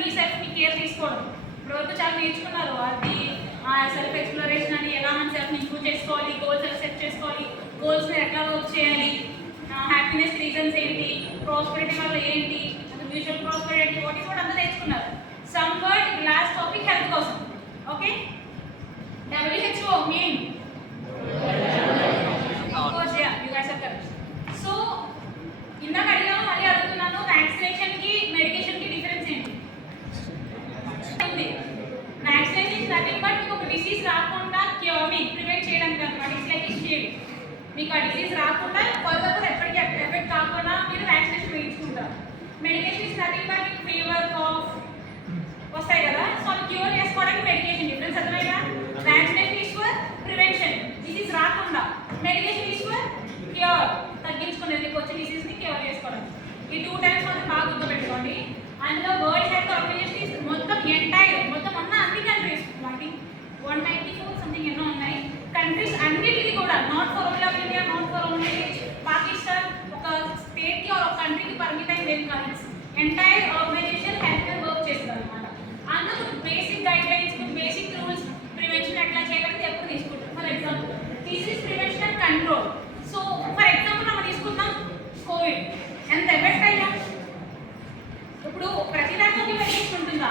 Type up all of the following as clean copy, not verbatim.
మీ self మీ care తీసుకోవడం. ఇప్పటివరకు చాలా నేర్చుకున్నారు, అది సెల్ఫ్ ఎక్స్ప్లోరేషన్ అని, ఎలా మన సెల్ఫ్ని ఇంప్రూవ్ చేసుకోవాలి, గోల్స్ ఎలా సెట్ చేసుకోవాలి, గోల్స్ని ఎట్లా వర్క్ చేయాలి, హ్యాపీనెస్ రీజన్స్ ఏంటి, ప్రాస్పెరిటీ వల్ల ఏంటి, మ్యూచువల్ ప్రాస్పెరిటీ వాటి కూడా అంతా నేర్చుకున్నారు. Some word last topic health కోసం. ఓకే, WHO మీన్ సో ఇందాక అడిగాను, మళ్ళీ అడుగుతున్నాను, వ్యాక్సినేషన్కి మెడికేషన్కి డిఫరెన్స్ ఏంటి? వ్యాక్సినేషన్ ఇస్ నథింగ్ బట్ మీకు ఒక డిసీజ్ రాకుండా ప్రివెంట్ చేయడానికి అనమాట. It's like shield. మీకు ఆ డిసీజ్ రాకుండా ఫర్దర్ ఎప్పటికీ ఎఫెక్ట్ కాకుండా మీరు వ్యాక్సినేషన్ వేయించుకుంటారు. మెడికేషన్ ఇస్ నథింగ్ బట్ మీకు ఫీవర్, కాఫ్ వస్తాయి కదా, సో అది క్యూర్ చేసుకోవడానికి మెడికేషన్. డిఫరెన్స్ అర్థమైనా? Vaccination is for prevention, disease రాకుండా. మెడికేషన్ ఈజ్ ఫర్ క్యూర్, తగ్గించుకునేది వచ్చే డిసీజ్ని క్యూర్ చేసుకోవడానికి. ఈ 2 టైమ్స్ మాత్రం బాగా గుర్తుపెట్టుకోండి. అందులో వరల్డ్ హెల్త్ ఆర్గనైజేషన్ మొత్తం మొత్తం ఉన్న అన్ని కంట్రీస్, వాటి 194 సంథింగ్ ఎన్నో ఉన్నాయి కంట్రీస్, అన్నిటికీ కూడా not for only of India, not for only Pakistan, ఒక స్టేట్కి ఒక కంట్రీకి పరిమితం ఏం కాదు. ఎంటైర్ ఆర్గనైజేషన్ హెల్త్ మీద వర్క్ చేస్తుంది అనమాట. అందుకు basic guide lines, basic rules, prevention ఎట్లా చేయాలని ఎప్పుడు తీసుకుంటాం. For example disease prevention and control. So for example మనం తీసుకుందాం కోవిడ్, ఎంత ఎఫెక్ట్ అయ్యాం. ఇప్పుడు ప్రతి దాంట్లో మెడికేషన్ ఉంటుందా?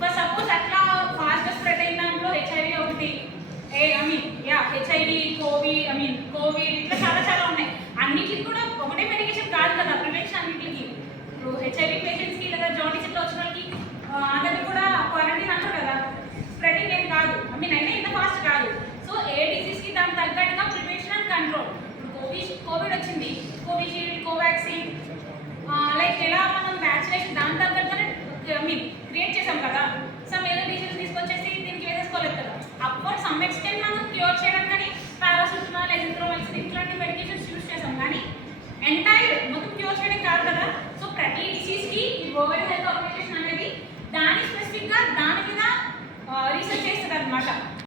ఫర్ సపోజ్ అట్లా ఫాస్ట్ స్ప్రెడ్ అయిన దాంట్లో HIV ఒకటి, HIV, కోవిడ్ ఇట్లా చాలా చాలా ఉన్నాయి. అన్నిటికి కూడా ఒకటే మెడికేషన్ కాదు కదా ప్రివెన్షన్ అన్నిటికి. ఇప్పుడు HIV పేషెంట్స్కి లేదా జాండీస్ ఇట్లా వచ్చిన వాళ్ళకి అందరికీ కూడా క్వారంటైన్ అంటారు కదా, స్ప్రెడింగ్ ఏం కాదు, అయినా ఇంత ఫాస్ట్ కాదు. సో ఏ డిసీజ్కి దానికి తగ్గట్టుగా ప్రివెన్షన్ అండ్ కంట్రోల్. ఇప్పుడు కోవిడ్ వచ్చింది, కోవిషీల్డ్, కోవాక్సిన్, లైక్ ఎలా మనం వ్యాక్సినేషన్ దాని తగ్గట్టుగానే క్రియేట్ చేసాం కదా. సమ్ ఏదో డిసీజ్ తీసుకొచ్చేసి దీనికి వేసేసుకోలేదు కదా. అప్పుడు సమ్ ఎక్స్టెంట్ మనం క్యూర్ చేయడం కానీ పారాసిటమాల్, ఎజిథ్రోమైసిన్ ఇట్లాంటి మెడికేషన్స్ యూజ్ చేసాం, కానీ ఎంటైర్ మొత్తం క్యూర్ చేయడం కాదు కదా. సో ప్రతి డిసీజ్కి ఈ వరల్డ్ హెల్త్ ఆర్గనైజేషన్ అనేది దాని స్పెసిఫిక్గా దాని మీద రీసెర్చ్ చేస్తుంది అనమాట.